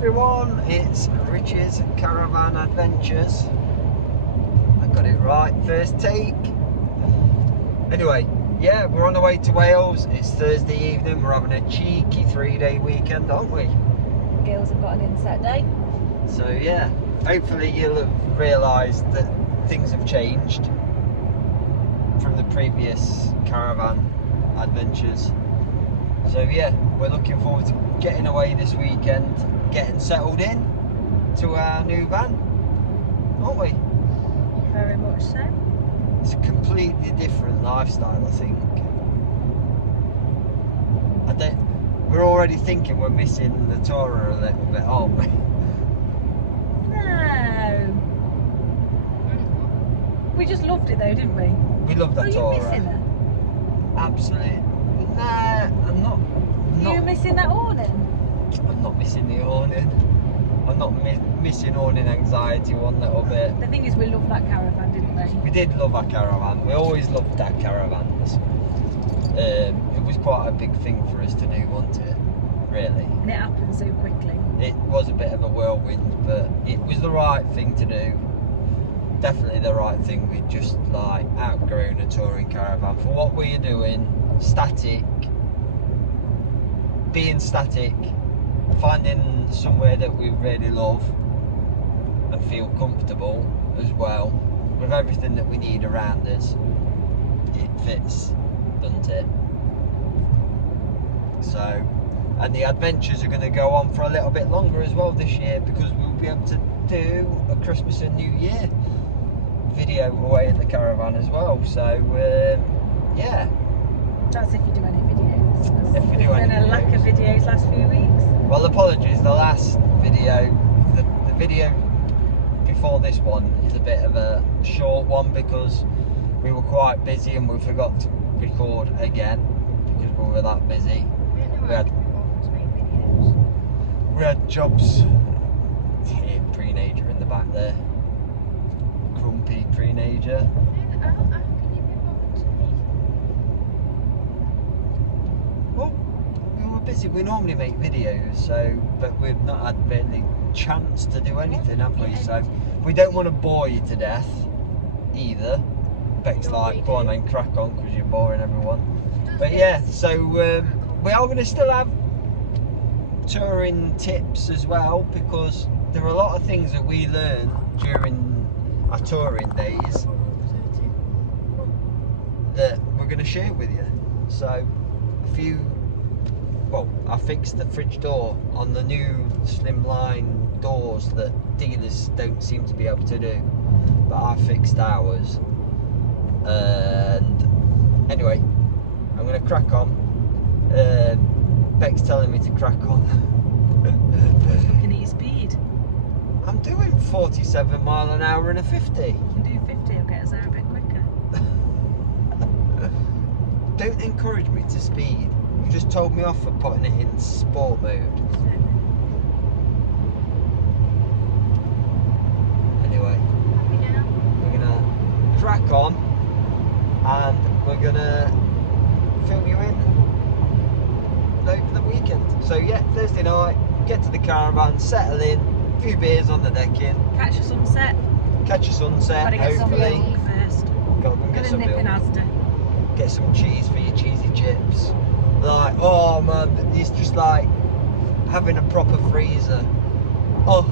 Everyone, it's Rich's Caravan Adventures. I got it right, first take. Anyway, yeah, we're on the way to Wales. It's Thursday evening. We're having a cheeky 3-day weekend, aren't we? Girls have got an inset day. So yeah, hopefully you'll have realised that things have changed from the previous Caravan Adventures. So yeah, we're looking forward to getting away this weekend, getting settled in to our new van, aren't we? Very much so. It's a completely different lifestyle, I think. We're already thinking we're missing the Torah a little bit, aren't we? No. We just loved it though, didn't we? We love the Are Torah. you missing it? Absolutely. Nah, I'm not. Are you missing that awning? I'm not missing the awning. I'm not missing awning anxiety one little bit. The thing is, we loved that caravan, didn't we? We did love our caravan. We always loved our caravans. It was quite a big thing for us to do, wasn't it? Really. And it happened so quickly. It was a bit of a whirlwind, but it was the right thing to do. Definitely the right thing. We'd just like outgrown a touring caravan for what we were doing. Static. Being static. Finding somewhere that we really love and feel comfortable as well, with everything that we need around us. It fits, doesn't it? So, and the adventures are going to go on for a little bit longer as well this year, because we'll be able to do a Christmas and New Year video away at the caravan as well. So yeah, That's if you do any videos. If we do There's any been a lack of videos last few weeks. well, apologies, the last video, the video before this one is a bit of a short one because we were quite busy and we forgot to record again because we were that busy. We had jobs. Here, pre-nager in the back there. Grumpy pre-nager. Well, we were busy. We normally make videos, so but we've not had really chance to do anything, have we? So we don't want to bore you to death either. Beck's like, go on then, crack on, because you're boring everyone. But yeah, so we are going to still have touring tips as well, because there are a lot of things that we learn during our touring days that we're going to share with you. So I fixed the fridge door on the new slimline doors that dealers don't seem to be able to do, but I fixed ours. And anyway, I'm going to crack on. Beck's telling me to crack on. Looking at your speed. I'm doing 47 mile an hour in a 50. You can do 50, I'll get us there a bit quicker. Don't encourage me to speed. You just told me off for putting it in sport mode. Anyway, we're gonna crack on and we're gonna film you in over the weekend. So yeah, Thursday night, get to the caravan, settle in, a few beers on the decking. Catch a sunset. Catch a sunset, Gotta get some hopefully. milk first. Go and get Gonna some nip in milk. Asda. Get some cheese for your cheesy chips. Like, oh man, it's just like having a proper freezer. Oh,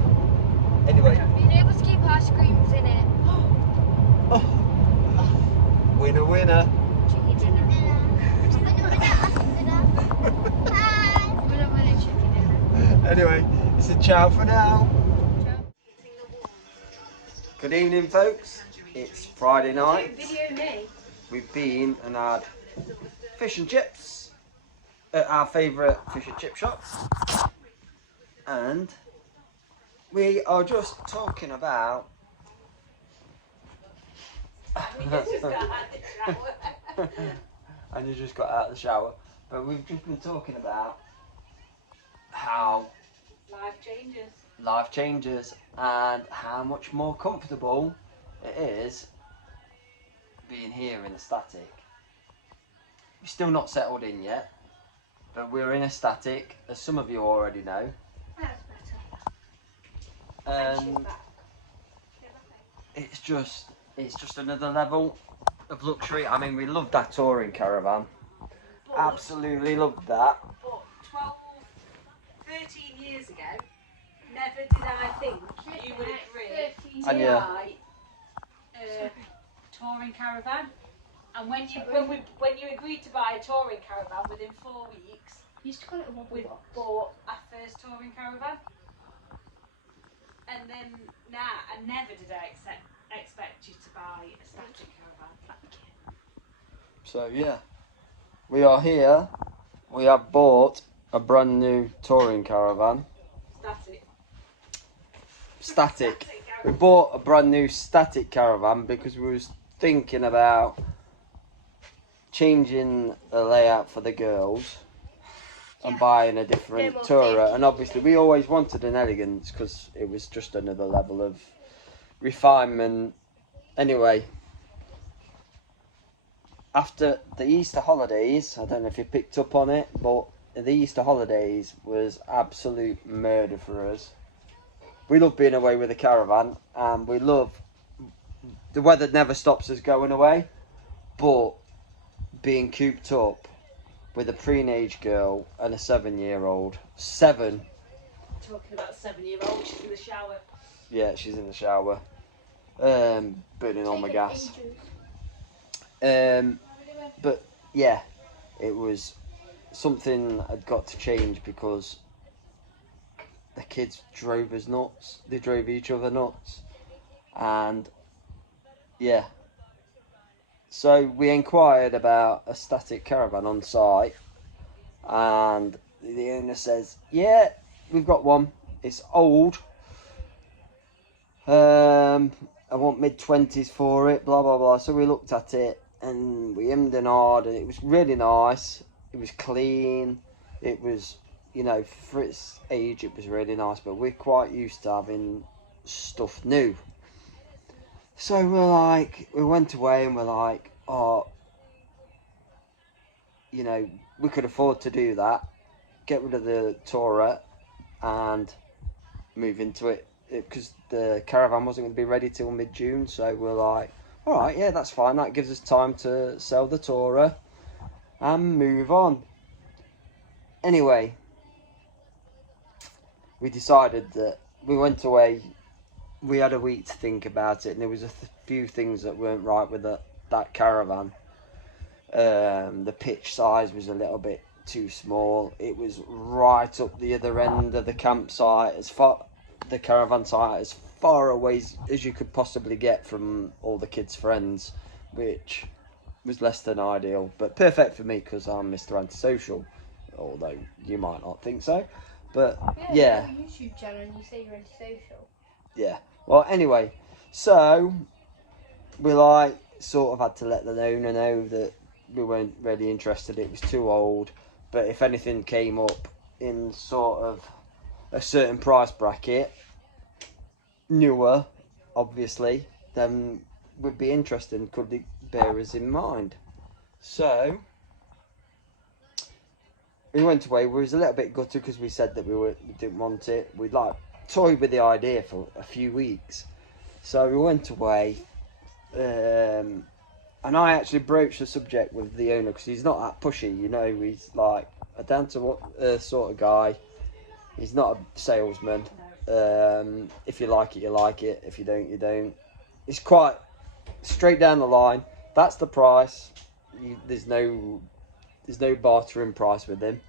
anyway. Being able to keep ice creams in it. Oh. Winner, winner. Chicken dinner. Winner, winner, chicken dinner. Anyway, it's a ciao for now. Good evening, folks. It's Friday night. We've been and had fish and chips at our favourite fish and chip shop, and we are just talking about. And you just got out of the shower. But we've just been talking about how life changes and how much more comfortable it is being here in a static. We're still not settled in yet, but we're in a static, as some of you already know. That's better. And it's just another level of luxury. I mean, we loved that touring caravan. Absolutely loved that. But 12, 13 years ago, never did I think you would agree to And yeah. buy a touring caravan. And when you agreed to buy a touring caravan, within 4 weeks, You used to call it a wobble we box. bought our first touring caravan. And then now, I never did I expect you to buy a static caravan. So yeah, we are here. We have bought a brand new touring caravan. Static. We bought a brand new static caravan because we was thinking about changing the layout for the girls and buying a different tourer. And obviously we always wanted an elegance because it was just another level of refinement. Anyway, after the Easter holidays, I don't know if you picked up on it, but the Easter holidays was absolute murder for us. We love being away with a caravan, and we love the weather never stops us going away, but being cooped up with a pre-age girl and a 7-year-old. 7. Talking about a 7-year-old, she's in the shower. Yeah, she's in the shower. Burning all my gas. But yeah, it was something I'd got to change because the kids drove us nuts. They drove each other nuts. And yeah. So we inquired about a static caravan on site, and the owner says, yeah, we've got one. It's old. I want mid-20s for it, blah, blah, blah. So we looked at it and we hemmed and hawed, and it was really nice. It was clean. It was, you know, for its age, it was really nice, but we're quite used to having stuff new. So we went away and we're like, oh, you know, we could afford to do that. Get rid of the tourer and move into it, because the caravan wasn't going to be ready till mid-June. So we're like, all right, yeah, that's fine. That gives us time to sell the tourer and move on. Anyway, we decided that we went away. We had a week to think about it, and there was a few things that weren't right with that caravan. The pitch size was a little bit too small. It was right up the other end of the campsite, the caravan site, as far away as you could possibly get from all the kids' friends, which was less than ideal, but perfect for me because I'm Mr. Antisocial, although you might not think so. But yeah. You have a YouTube channel and you say you're antisocial. Yeah. Well, anyway, so we sort of had to let the owner know that we weren't really interested. It was too old. But if anything came up in sort of a certain price bracket, newer, obviously, then we'd be interested and could bear us in mind. So we went away. We was a little bit gutted because we said that we didn't want it. We'd toyed with the idea for a few weeks. So we went away, and I actually broached the subject with the owner because he's not that pushy, you know. He's like a down-to-earth sort of guy. He's not a salesman. If you like it, you like it. If you don't, you don't. It's quite straight down the line. That's the price. There's no bartering price with him.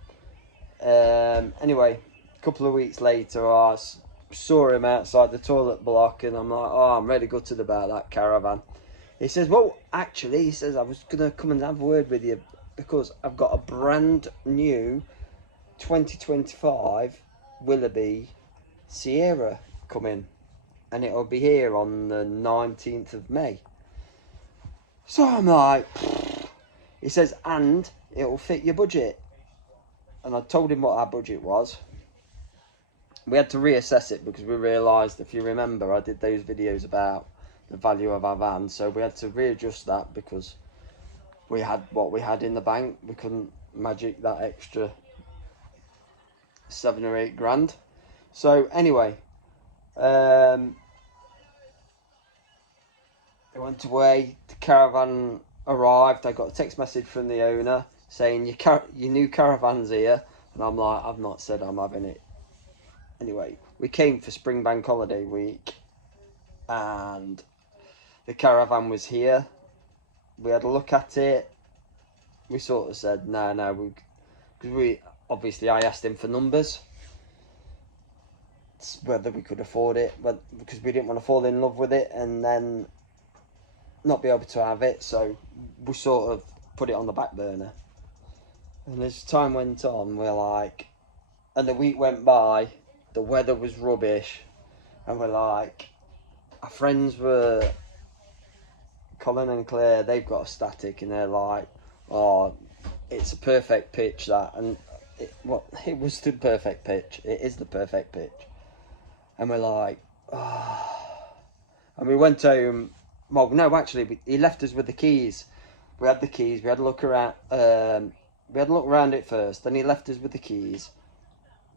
Anyway, a couple of weeks later, I saw him outside the toilet block, and I'm like, oh, I'm really gutted about that caravan. He says, well, actually, he says, I was going to come and have a word with you because I've got a brand new 2025 Willoughby Sierra coming, and it'll be here on the 19th of May. So I'm like, he says, and it'll fit your budget. And I told him what our budget was. We had to reassess it because we realised, if you remember, I did those videos about the value of our van. So we had to readjust that because we had what we had in the bank. We couldn't magic that extra 7 or 8 grand. So anyway, they went away. The caravan arrived. I got a text message from the owner saying your new caravan's here, and I'm like, I've not said I'm having it. Anyway, we came for Spring Bank Holiday week, and the caravan was here. We had a look at it. We sort of said no, because we obviously I asked him for numbers, whether we could afford it, but because we didn't want to fall in love with it and then not be able to have it, so we sort of put it on the back burner. And as time went on, we're like, and the week went by, the weather was rubbish, and we're like, our friends were, Colin and Claire, they've got a static, and they're like, oh, it's a perfect pitch, that, and it was the perfect pitch, it is the perfect pitch. And we're like, oh. And we went home. Well, no, actually, he left us with the keys. We had the keys. We had a look around. We had a look around it first. Then he left us with the keys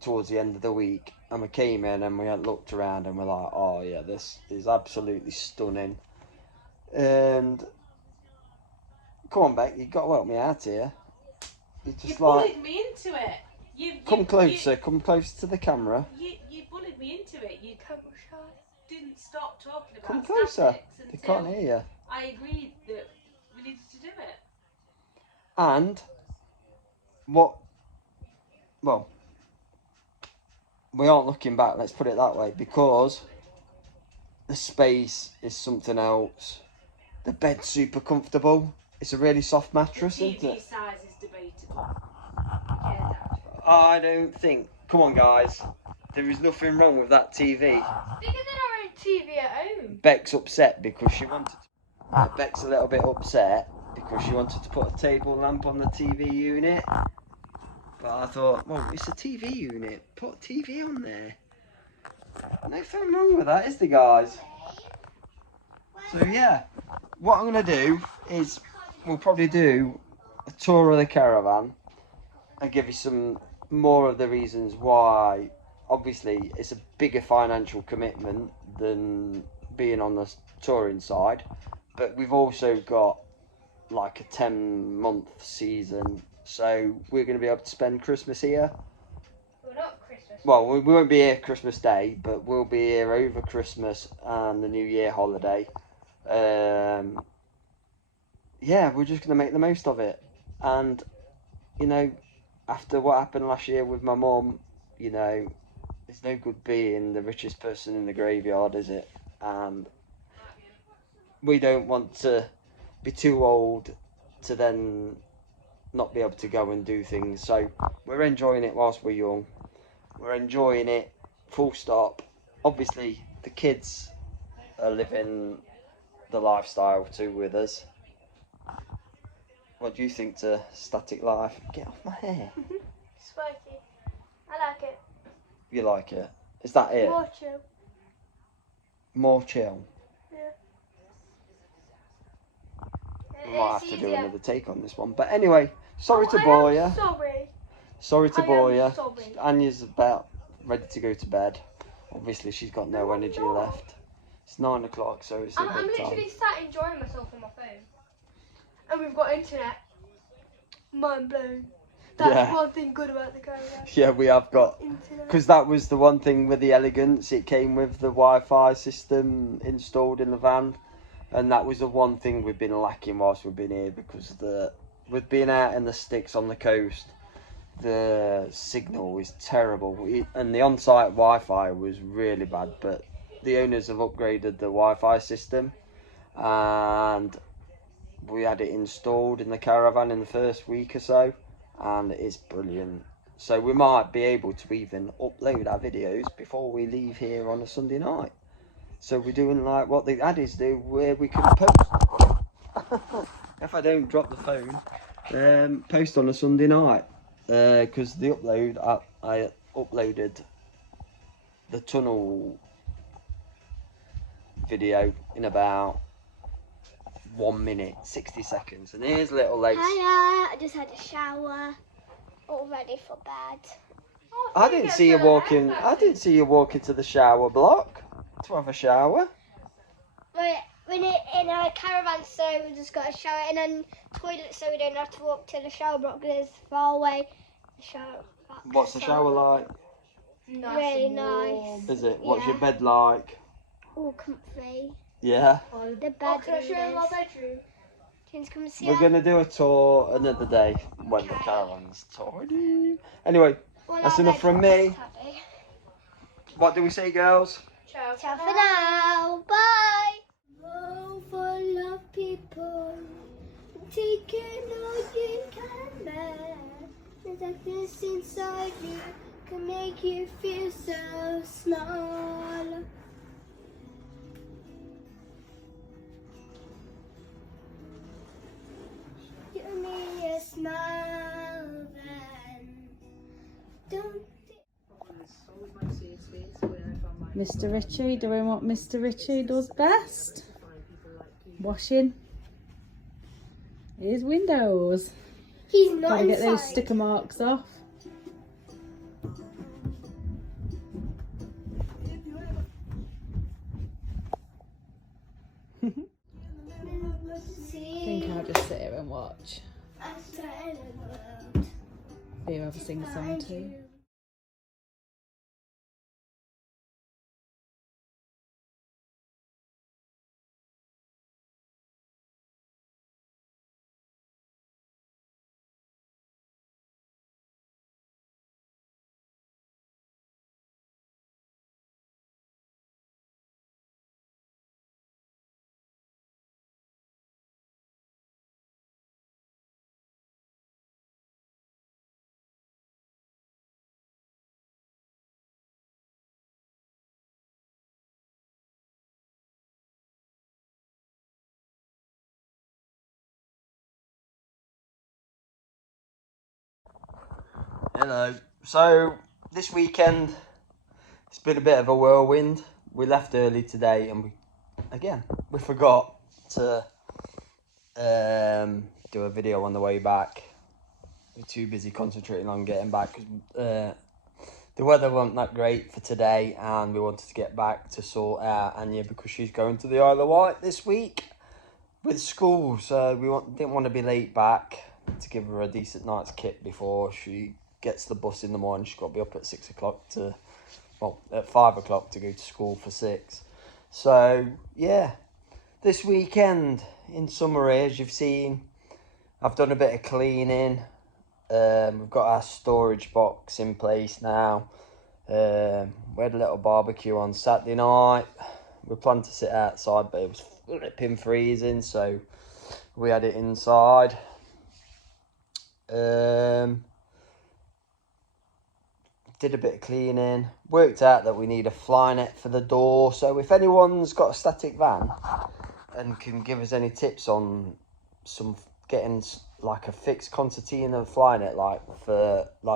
towards the end of the week. And we came in and we had looked around and we're like, oh yeah, this is absolutely stunning. And come on, Beck, you've got to help me out here. You like, bullied me into it. Come closer to the camera. You bullied me into it. You didn't stop talking about Come closer. They until can't hear you. I agreed that we needed to do it. And well, we aren't looking back, let's put it that way, because the space is something else. The bed's super comfortable. It's a really soft mattress, The isn't it? TV size is debatable. I don't think. Come on, guys. There is nothing wrong with that TV. Bigger than our own TV at home. Beck's upset because she wanted. Beck's a little bit upset because she wanted to put a table lamp on the TV unit. But I thought, well, it's a TV unit. Put a TV on there. Nothing wrong with that, is there, guys? So yeah, what I'm gonna do is we'll probably do a tour of the caravan and give you some more of the reasons why. Obviously, it's a bigger financial commitment than being on the touring side, but we've also got like a 10-month season, so we're going to be able to spend Christmas here. Well, not Christmas. Well, we won't be here Christmas Day, but we'll be here over Christmas and the New Year holiday. Yeah, we're just going to make the most of it. And, you know, after what happened last year with my mum, you know, it's no good being the richest person in the graveyard, is it? And we don't want to be too old to then not be able to go and do things. So we're enjoying it whilst we're young. We're enjoying it, full stop. Obviously, the kids are living the lifestyle too with us. What do you think to static life? Get off my hair. Spiky. I like it. You like it? Is that it? More chill. More chill? Yeah. We might have to do another take on this one. But anyway, sorry to bore you. Sorry. Sorry to bore you. Sorry. Anya's about ready to go to bed. Obviously, she's got no energy left. It's 9 o'clock, so it's a I'm bit time. literally sat enjoying myself on my phone. And we've got internet. Mind blown. That's Yeah. one thing good about the Caravan. Yeah, we have got. Internet. Because that was the one thing with the Elegance. It came with the Wi-Fi system installed in the van. And that was the one thing we've been lacking whilst we've been here. Because with being out in the sticks on the coast, the signal is terrible. And the on-site Wi-Fi was really bad. But the owners have upgraded the Wi-Fi system. And we had it installed in the Caravan in the first week or so. And it's brilliant. So we might be able to even upload our videos before we leave here on a Sunday night. So we're doing like what the addies do, where we can post. If I don't drop the phone, post on a Sunday night. Because the upload, I uploaded the tunnel video in about 1 minute 60 seconds, and here's little legs. Hiya, I just had a shower, all ready for bed. I didn't see you walking. I didn't see you walking to the shower block to have a shower. We're in a caravan, so we just got a shower and then toilet, so we don't have to walk to the shower block because it's far away. The shower block. What's the shower like? Nice Really and warm. nice. Is it? What's Yeah. your bed like? All comfy. Yeah. The bed. Can I show you my bedroom? Can you come and see We're us? gonna do a tour another day when the Okay. caravan's tidy. Anyway, Well, that's our enough from bedroom's me. tidy. What do we say, girls? Ciao. Ciao for now. Bye. Oh, full of people, taking all you can bear. The darkness inside you can make you feel so small. Give me a smile then. Don't. Mr. Richie doing what Mr. Richie does best. Washing his windows. He's not Gotta get those inside. sticker marks off. I think I'll just sit here and watch. You have a sing song too. Hello. So this weekend it's been a bit of a whirlwind. We left early today, and we forgot to do a video on the way back. We're too busy concentrating on getting back because the weather wasn't that great for today, and we wanted to get back to sort out Anya because she's going to the Isle of Wight this week with school. So we didn't want to be late back to give her a decent night's kip before she gets the bus in the morning. She's got to be up at 6 o'clock at 5 o'clock to go to school for 6. So yeah, this weekend in summary, as you've seen, I've done a bit of cleaning. We've got our storage box in place now. We had a little barbecue on Saturday night. We planned to sit outside, but it was flipping freezing, so we had it inside. Did a bit of cleaning. Worked out that we need a fly net for the door. So if anyone's got a static van and can give us any tips on getting like a fixed concertina fly net, like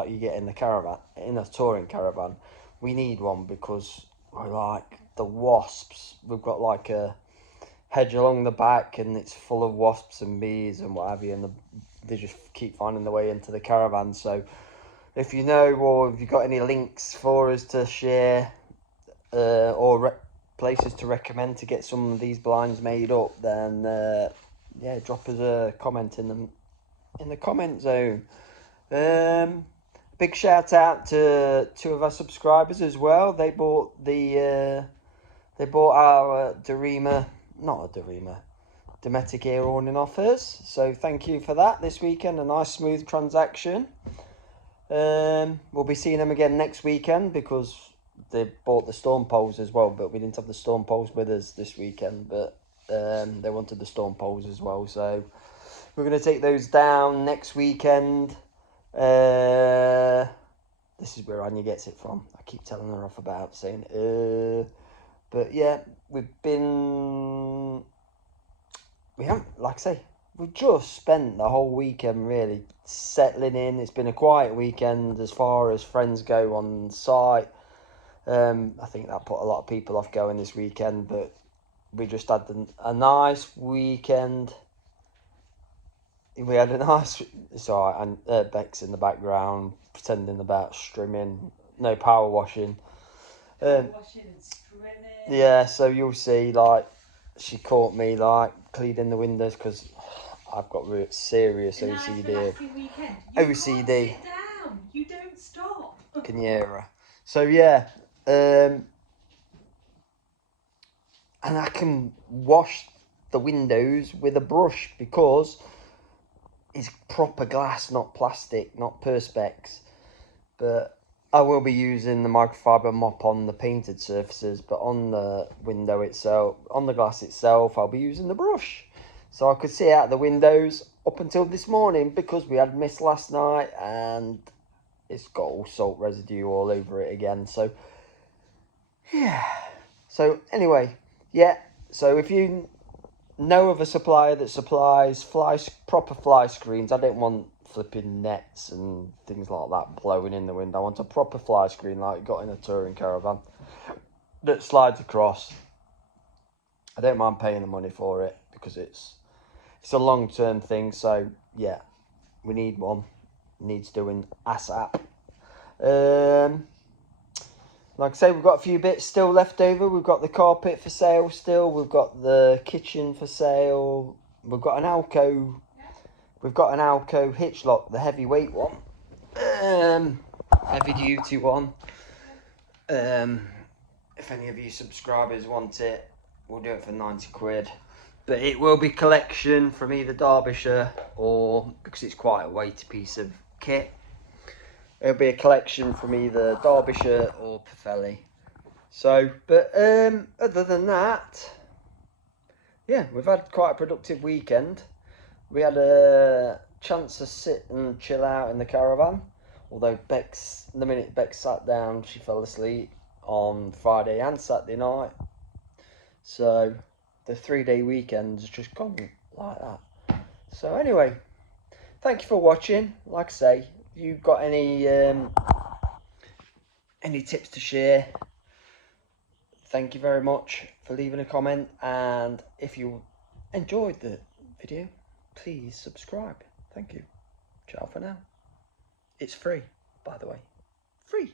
you get in the caravan, in a touring caravan, we need one because we're like the wasps. We've got like a hedge along the back, and it's full of wasps and bees and what have you, and they just keep finding their way into the caravan. So if you know, or if you've got any links for us to share, or places to recommend to get some of these blinds made up, then yeah, drop us a comment in the comment zone. Big shout out to 2 of our subscribers as well. They bought our Dometic ear awning offers. So thank you for that this weekend. A nice smooth transaction. We'll be seeing them again next weekend because they bought the storm poles as well, but we didn't have the storm poles with us this weekend, but they wanted the storm poles as well, so we're going to take those down next weekend. this is where Anya gets it from. I keep telling her off about saying, but yeah, we haven't, like I say, we've just spent the whole weekend really settling in. It's been a quiet weekend as far as friends go on site. I think that put a lot of people off going this weekend, but we just had a nice weekend. We had a nice, it's alright, and Beck's in the background pretending about strimming, no power washing. Washing and strimming. Yeah, so you'll see, like, she caught me, like, cleaning the windows because I've got serious A nice OCD. relaxing weekend. You OCD. can't sit down. You don't stop. Can you hear her? So yeah, and I can wash the windows with a brush because it's proper glass, not plastic, not Perspex. But I will be using the microfiber mop on the painted surfaces, but on the window itself, on the glass itself, I'll be using the brush. So I could see out the windows up until this morning because we had mist last night and it's got all salt residue all over it again. So yeah. So anyway, yeah. So if you know of a supplier that supplies proper fly screens, I don't want flipping nets and things like that blowing in the wind. I want a proper fly screen like you got in a touring caravan that slides across. I don't mind paying the money for it because it's a long-term thing. So yeah, we need one. Needs doing ASAP. Like I say, we've got a few bits still left over. We've got the carpet for sale still. We've got the kitchen for sale. We've got an Alco. We've got an Alco hitch lock, the heavyweight one. Heavy duty one. If any of you subscribers want it, we'll do it for 90 quid. But it will be collection from either Derbyshire or, because it's quite a weighty piece of kit, it'll be a collection from either Derbyshire or Pwllheli. So, but other than that, yeah, we've had quite a productive weekend. We had a chance to sit and chill out in the caravan. Although the minute Bex sat down, she fell asleep on Friday and Saturday night. So the 3-day weekend's just gone like that. So anyway, thank you for watching. Like I say, if you've got any tips to share, thank you very much for leaving a comment. And if you enjoyed the video, please subscribe. Thank you. Ciao for now. It's free, by the way. Free.